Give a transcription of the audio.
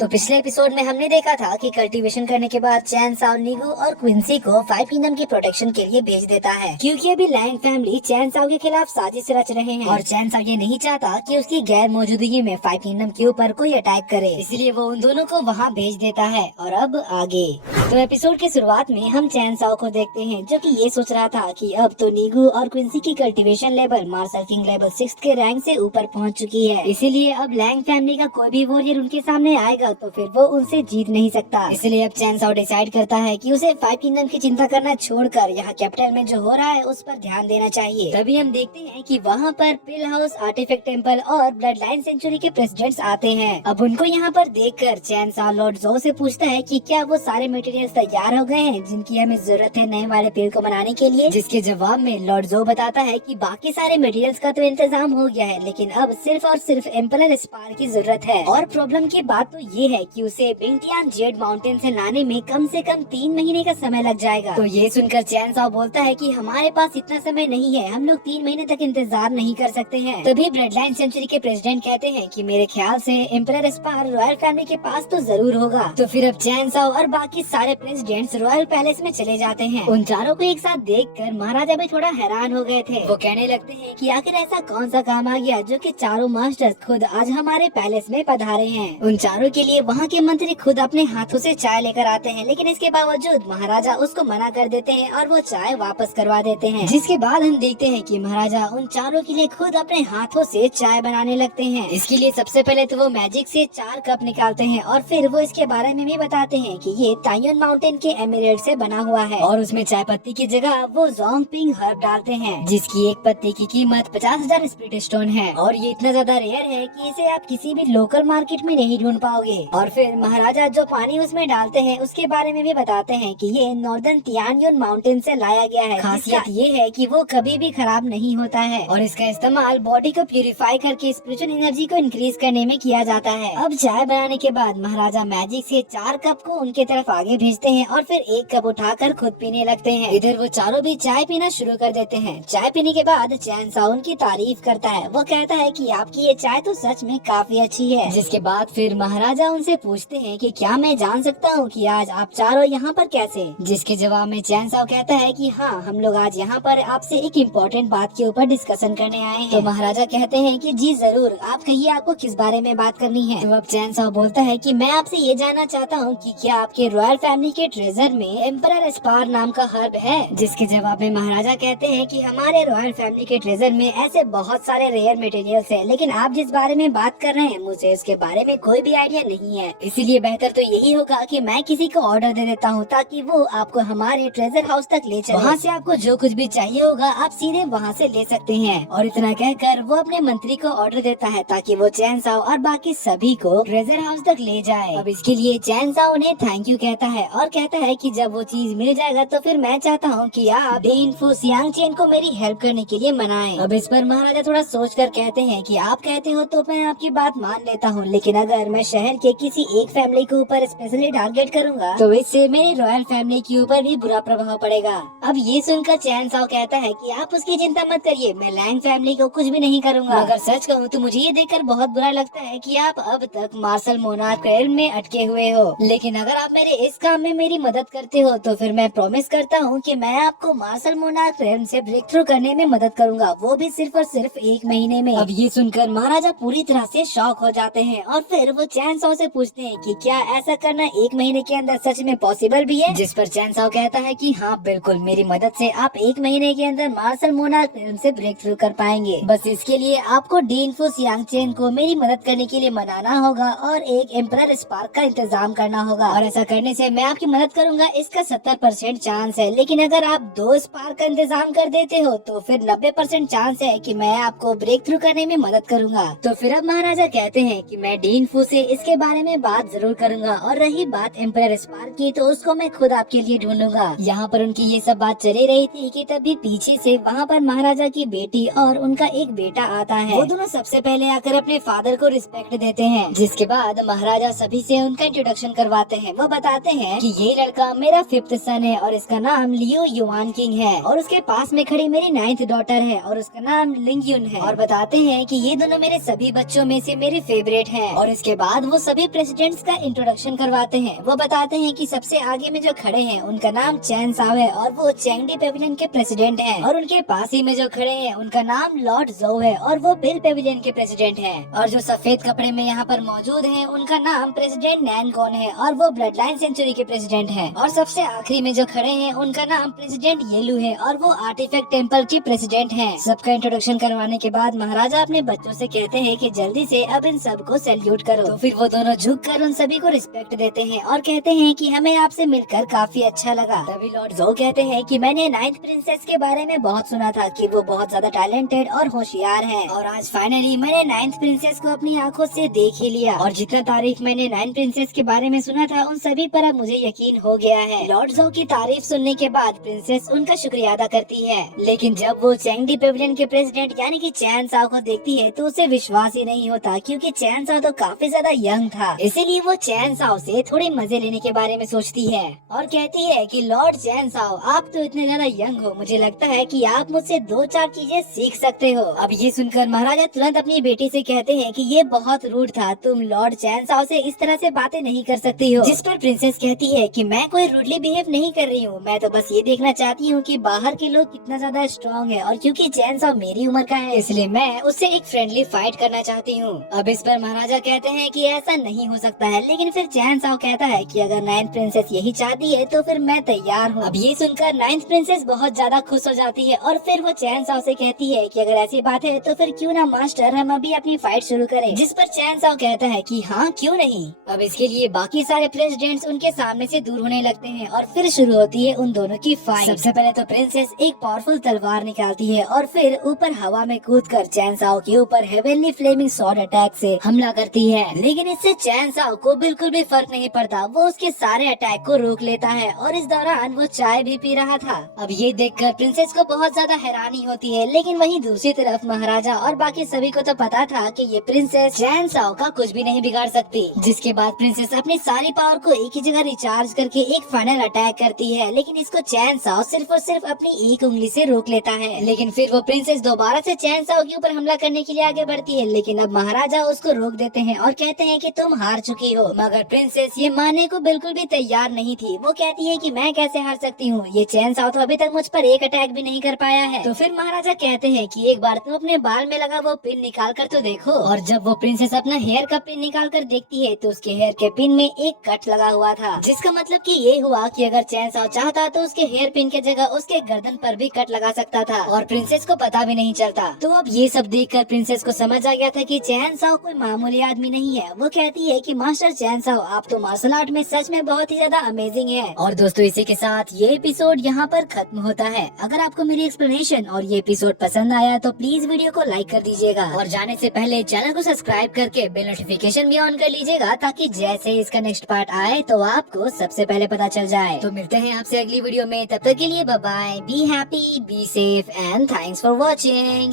तो पिछले एपिसोड में हमने देखा था कि कल्टीवेशन करने के बाद चैन साओ नीगू और क्विंसी को 5 किंगडम की प्रोटेक्शन के लिए भेज देता है, क्योंकि अभी लैंग फैमिली चैन साओ के खिलाफ साजिश रच रहे हैं और चैन साओ ये नहीं चाहता कि उसकी गैर मौजूदगी में 5 किंगडम के ऊपर कोई अटैक करे, इसलिए वो उन दोनों को वहाँ भेज देता है। और अब आगे तो एपिसोड की शुरुआत में हम चैन साओ को देखते हैं, जो कि ये सोच रहा था कि अब तो नीगू और क्विंसी की cultivation level martial king level 6 के रैंक से ऊपर पहुंच चुकी है, इसीलिए अब लैंग फैमिली का कोई भी वॉरियर उनके सामने आएगा तो फिर वो उनसे जीत नहीं सकता। इसलिए अब चैन साओ डिसाइड करता है कि उसे 5 किंगडम की चिंता करना छोड़कर यहाँ कैपिटल में जो हो रहा है उस पर ध्यान देना चाहिए। तभी हम देखते हैं कि वहाँ पर पिल हाउस, आर्टिफैक्ट टेम्पल और ब्लड लाइन सेंचुरी के प्रेसिडेंट्स आते हैं। अब उनको यहाँ पर देखकर चैन साओ लॉर्ड जो से पूछता है कि क्या वो सारे मटेरियल्स तैयार हो गए हैं जिनकी हमें जरूरत है नए वाले पेड़ को बनाने के लिए, जिसके जवाब में लॉर्ड जो बताता है कि बाकी सारे मटेरियल्स का तो इंतजाम हो गया है, लेकिन अब सिर्फ और सिर्फ एम्परर स्पार की जरूरत है। और प्रॉब्लम की बात तो ये है कि उसे बिंगटियान जेड माउंटेन से लाने में कम से कम 3 महीने का समय लग जाएगा। तो ये सुनकर चैन साओ बोलता है कि हमारे पास इतना समय नहीं है, हम लोग 3 महीने तक इंतजार नहीं कर सकते हैं। तभी ब्लड लाइन सेंचुरी के प्रेसिडेंट कहते हैं कि मेरे ख्याल से एम्परर स्पार रॉयल फैमिली के पास तो जरूर होगा। तो फिर अब चैन साओ और बाकी सारे प्रेसिडेंट्स रॉयल पैलेस में चले जाते हैं। उन चारों को एक साथ देखकर महाराजा भी थोड़ा हैरान हो गए थे। वो कहने लगते हैं कि आखिर ऐसा कौन सा काम आ गया जो कि चारों मास्टर्स खुद आज हमारे पैलेस में पधारे हैं। उन चारों के लिए वहाँ के मंत्री खुद अपने हाथों से चाय लेकर आते हैं, लेकिन इसके बावजूद महाराजा उसको मना कर देते हैं और वो चाय वापस करवा देते हैं। जिसके बाद हम देखते हैं कि महाराजा उन चारों के लिए खुद अपने हाथों से चाय बनाने लगते हैं। इसके लिए सबसे पहले तो वो मैजिक से 4 कप निकालते हैं और फिर वो इसके बारे में भी बताते हैं कि ये ताइयुन माउंटेन के एमराल्ड से बना हुआ है और उसमें चाय पत्ती की जगह वो जोंगपिंग हर्ब डालते हैं, जिसकी एक पत्ती की कीमत 50,000 स्पिरिट स्टोन है और ये इतना ज्यादा रेयर है कि इसे आप किसी भी लोकल मार्केट में नहीं ढूंढ पाओगे। और फिर महाराजा जो पानी उसमें डालते हैं उसके बारे में भी बताते हैं कि ये नॉर्दर्न तियानयुन माउंटेन से लाया गया है। खासियत ये है कि वो कभी भी खराब नहीं होता है और इसका इस्तेमाल बॉडी को प्यूरिफाई करके स्पिरिचुअल एनर्जी को इंक्रीज करने में किया जाता है। अब चाय बनाने के बाद महाराजा मैजिक से 4 कप को उनके तरफ आगे भेजते हैं और फिर 1 कप उठाकर खुद पीने लगते हैं। इधर वो चारों भी चाय पीना शुरू कर देते हैं। चाय पीने के बाद चैन साओ उनकी तारीफ करता है। वो कहता है कि आपकी ये चाय तो सच में काफी अच्छी है। जिसके बाद फिर महाराजा उनसे पूछते हैं कि क्या मैं जान सकता हूँ कि आज आप चारों यहाँ पर कैसे। जिसके जवाब में चैन साओ कहता है कि हाँ, हम लोग आज यहाँ पर आपसे एक इम्पोर्टेंट बात के ऊपर डिस्कशन करने आए हैं। तो महाराजा कहते हैं कि जी जरूर, आप कहिए आपको किस बारे में बात करनी है। तो अब चैन साओ बोलता है कि मैं आपसे ये जानना चाहता हूँ कि क्या आपके रॉयल फैमिली के ट्रेजर में एम्परर स्पार नाम का हर्ब है। जिसके जवाब में महाराजा कहते हैं कि हमारे रॉयल फैमिली के ट्रेजर में ऐसे बहुत सारे रेयर मटेरियल्स हैं, लेकिन आप जिस बारे में बात कर रहे हैं मुझे इसके बारे में कोई भी आइडिया नहीं है, इसीलिए बेहतर तो यही होगा कि मैं किसी को ऑर्डर दे देता हूँ ताकि वो आपको हमारे ट्रेजर हाउस तक ले चले। वहाँ से आपको जो कुछ भी चाहिए होगा आप सीधे वहाँ से ले सकते हैं। और इतना कहकर वो अपने मंत्री को ऑर्डर देता है ताकि वो चैन साओ और बाकी सभी को ट्रेजर हाउस तक ले जाए। अब इसके लिए चैन साओ उन्हें थैंक यू कहता है और कहता है कि जब वो चीज मिल जाएगा तो फिर मैं चाहता हूँ कि आप डेन फू सियांग चेन को मेरी हेल्प करने के लिए मनाएं। अब इस पर महाराजा थोड़ा सोच कर कहते हैं कि आप कहते हो तो मैं आपकी बात मान लेता हूँ, लेकिन अगर मैं शहर के किसी एक फैमिली के ऊपर स्पेशली टारगेट करूँगा तो इससे मेरी रॉयल फैमिली के ऊपर भी बुरा प्रभाव पड़ेगा। अब ये सुनकर चैन साओ कहता है कि आप उसकी चिंता मत करिए, मैं लैंग फैमिली को कुछ भी नहीं करूँगा। अगर सच कहूँ तो मुझे ये देखकर बहुत बुरा लगता है कि आप अब तक मार्शल मोनार्क रेल्म में अटके हुए हो, लेकिन अगर आप मेरे इस काम में मेरी मदद करते हो तो फिर मैं प्रॉमिस करता हूँ कि मैं आपको मार्शल मोनार्क रेल्म से ब्रेक थ्रू करने में मदद करूँगा, वो भी सिर्फ और सिर्फ 1 महीने में। अब ये सुनकर महाराजा पूरी तरह से शॉक हो जाते हैं और फिर वो चैन साओ से पूछते हैं कि क्या ऐसा करना 1 महीने के अंदर सच में पॉसिबल भी है। जिस पर चैन साओ कहता है कि हाँ बिल्कुल, मेरी मदद से आप 1 महीने के अंदर मार्शल मोनार्क रेल्म से ब्रेक थ्रू कर पाएंगे। बस इसके लिए आपको डीन फू सियांग चेन को मेरी मदद करने के लिए मनाना होगा और एक एम्परर स्पार्क का इंतजाम करना होगा, और ऐसा करने से मैं आपकी मदद करूंगा इसका 70% चांस है, लेकिन अगर आप 2 स्पार्क का इंतजाम कर देते हो तो फिर 90% चांस है कि मैं आपको ब्रेक थ्रू करने में मदद करूंगा। तो फिर अब महाराजा कहते हैं कि मैं डीन फू से इसके बारे में बात जरूर करूंगा, और रही बात एम्परर स्पार्क की तो उसको मैं खुद आपके लिए ढूंढूंगा। यहाँ पर उनकी ये सब बात चली रही थी कि तभी पीछे से वहाँ पर महाराजा की बेटी और उनका एक बेटा आता है। वो दोनों सबसे पहले आकर अपने फादर को रिस्पेक्ट देते हैं, जिसके बाद महाराजा सभी से उनका इंट्रोडक्शन करवाते हैं। वो बताते हैं हैं कि ये लड़का मेरा 5th सन है और इसका नाम लियो युआन किंग है और उसके पास में खड़ी मेरी 9th डॉटर है और उसका नाम लिंग युन है और बताते हैं कि ये दोनों मेरे सभी बच्चों में से मेरे फेवरेट हैं। और इसके बाद वो सभी प्रेसिडेंट्स का इंट्रोडक्शन करवाते हैं। वो बताते हैं कि सबसे आगे में जो खड़े हैं उनका नाम चैन साओ है और वो चेंगडी पेविलियन के प्रेसिडेंट हैं। और उनके पास ही में जो खड़े हैं उनका नाम लॉर्ड जो है और वो बिल पेविलियन के प्रेसिडेंट हैं। और जो सफेद कपड़े में यहाँ पर मौजूद हैं उनका नाम प्रेसिडेंट नैन कॉन है और वो ब्लड लाइन सेंचुरी के प्रेसिडेंट हैं। और सबसे आखिरी में जो खड़े हैं उनका नाम प्रेसिडेंट येलू है और वो आर्टिफैक्ट टेम्पल के प्रेसिडेंट हैं। सबका इंट्रोडक्शन करवाने के बाद महाराजा अपने बच्चों से कहते हैं कि जल्दी से अब इन सबको सैल्यूट करो। तो फिर वो दोनों झुककर उन सभी को रिस्पेक्ट देते हैं और कहते हैं कि हमें आपसे मिलकर काफी अच्छा लगा। तभी लॉर्ड जो कहते हैं कि मैंने 9th प्रिंसेस के बारे में बहुत सुना था कि वो बहुत ज्यादा टैलेंटेड और होशियार है और आज फाइनली मैंने 9th प्रिंसेस को अपनी आंखों से देख ही लिया। और जितना तारीफ मैंने 9th प्रिंसेस के बारे में सुना था उन सभी पर अब मुझे यकीन हो गया है। लॉर्ड जो की तारीफ सुनने के बाद प्रिंसेस उनका शुक्रिया अदा करती है। लेकिन जब वो चेंगडी पेविलियन के प्रेसिडेंट यानी कि चैन साओ को देखती है तो उसे विश्वास ही नहीं होता क्योंकि चैन साओ तो काफी ज्यादा यंग था। इसीलिए वो चैन साओ से थोड़े मजे लेने के बारे में सोचती है और कहती है कि लॉर्ड चैन साओ आप तो इतने ज्यादा यंग हो, मुझे लगता है कि आप मुझसे 2-4 चीजें सीख सकते हो। अब ये सुनकर महाराजा तुरंत अपनी बेटी से कहते हैं कि ये बहुत रूड था, तुम लॉर्ड चैन साओ से इस तरह से बातें नहीं कर सकती हो। जिस पर प्रिंसेस कहती है कि मैं कोई रूडली बिहेव नहीं कर रही हूँ, मैं तो बस ये देखना चाहती हूँ कि बाहर के लोग कितना ज्यादा स्ट्रॉन्ग है और क्योंकि चैन साओ मेरी उम्र का है इसलिए मैं उससे एक फ्रेंडली फाइट करना चाहती हूँ। अब इस पर महाराजा कहते हैं कि ऐसा नहीं हो सकता है, लेकिन फिर चैन साओ कहता है कि अगर 9th प्रिंसेस यही चाहती है तो फिर मैं तैयार हूँ। अब ये सुनकर 9th प्रिंसेस बहुत ज्यादा खुश हो जाती है और फिर वो चैन साओ से कहती है कि अगर ऐसी बात है तो फिर क्यों ना मास्टर हम अभी अपनी फाइट शुरू करें। जिस पर चैन साओ कहता है कि हाँ क्यों नहीं। अब इसके लिए बाकी सारे प्रेसिडेंट्स उनके सामने से दूर होने लगते हैं और फिर शुरू होती है उन दोनों की फाइट। सबसे पहले तो प्रिंसेस एक पावरफुल तलवार निकालती है और फिर ऊपर हवा में कूदकर चैन साओ के ऊपर हेवनली फ्लेमिंग स्वॉर्ड अटैक से हमला करती है। लेकिन इससे चैन साओ को बिल्कुल भी फर्क नहीं पड़ता, वो उसके सारे अटैक को रोक लेता है और इस दौरान वो चाय भी पी रहा था। अब ये देखकर प्रिंसेस को बहुत ज्यादा हैरानी होती है, लेकिन वहीं दूसरी तरफ महाराजा और बाकी सभी को तो पता था कि ये प्रिंसेस चैन साओ का कुछ भी नहीं बिगाड़ सकती। जिसके बाद प्रिंसेस अपनी सारी पावर को एक ही जगह रिचार्ज करके एक फाइनल अटैक करती है, लेकिन इसको चैन साओ सिर्फ और सिर्फ अपनी एक उंगली से रोक लेता है। लेकिन फिर वो प्रिंसेस दोबारा से चैन साओ के ऊपर हमला करने के लिए आगे बढ़ती है, लेकिन अब महाराजा उसको रोक देते हैं और कहते हैं कि तुम हार चुकी हो। मगर प्रिंसेस ये मानने को बिल्कुल भी तैयार नहीं थी। वो कहती है कि मैं कैसे हार सकती हूँ, ये चैन साओ तो अभी तक मुझ पर एक अटैक भी नहीं कर पाया है। तो फिर महाराजा कहते हैं कि एक बार तुम अपने बाल में लगा वो पिन निकाल कर तो देखो। और जब वो प्रिंसेस अपना हेयर का पिन निकाल कर देखती है तो उसके हेयर के पिन में एक कट लगा हुआ था, जिसका मतलब कि ये हुआ कि अगर चैन साओ चाहता तो उसके हेयर पिन के जगह उसके गर्दन पर भी कट लगा सकता था और प्रिंसेस को पता भी नहीं चलता। तो अब ये सब देखकर प्रिंसेस को समझ आ गया था कि चैन साओ कोई मामूली आदमी नहीं है। वो कहती है कि मास्टर चैन साओ आप तो मार्शल आर्ट में सच में बहुत ही ज्यादा अमेजिंग है। और दोस्तों इसी के साथ ये एपिसोड यहाँ पर खत्म होता है। अगर आपको मेरी एक्सप्लेनेशन और ये एपिसोड पसंद आया तो प्लीज वीडियो को लाइक कर दीजिएगा और जाने से पहले चैनल को सब्सक्राइब करके बेल नोटिफिकेशन भी ऑन कर लीजिएगा ताकि जैसे इसका नेक्स्ट पार्ट आए तो आपको सबसे पहले पता चल जाए। तो मिलते हैं आपसे अगली वीडियो में, तब तक के लिए bye bye, be happy, be safe and thanks for watching.